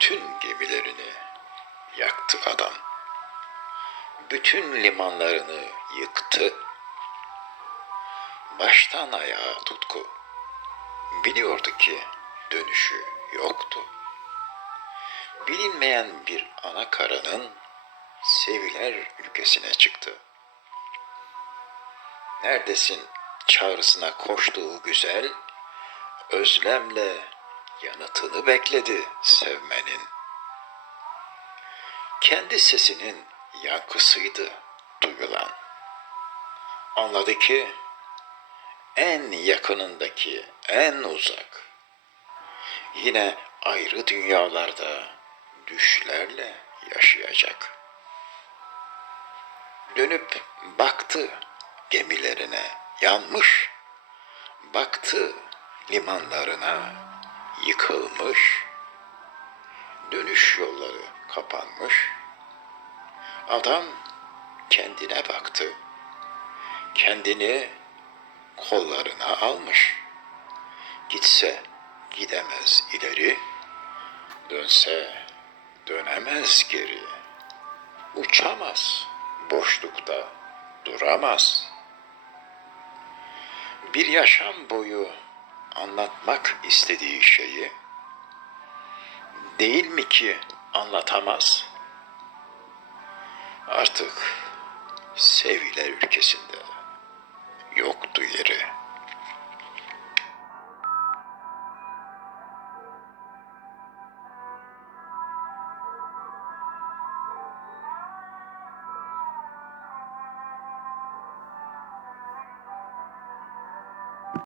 bütün gemilerini yaktı adam. Bütün limanlarını yıktı. Baştan ayağa tutku. Biliyordu ki dönüşü yoktu. Bilinmeyen bir ana karanın seviler ülkesine çıktı. Neredesin çağrısına koştuğu güzel, özlemle yanıtını bekledi sevmenin. Kendi sesinin yankısıydı duyulan. Anladı ki en yakınındaki en uzak, yine ayrı dünyalarda düşlerle yaşayacak. Dönüp baktı gemilerine yanmış, baktı limanlarına yıkılmış, dönüş yolları kapanmış. Adam kendine baktı, kendini kollarına almış. Gitse gidemez ileri, dönse dönemez geri. Uçamaz, boşlukta duramaz. Bir yaşam boyu anlatmak istediği şeyi değil mi ki anlatamaz? Artık seviler ülkesinde yoktu yeri.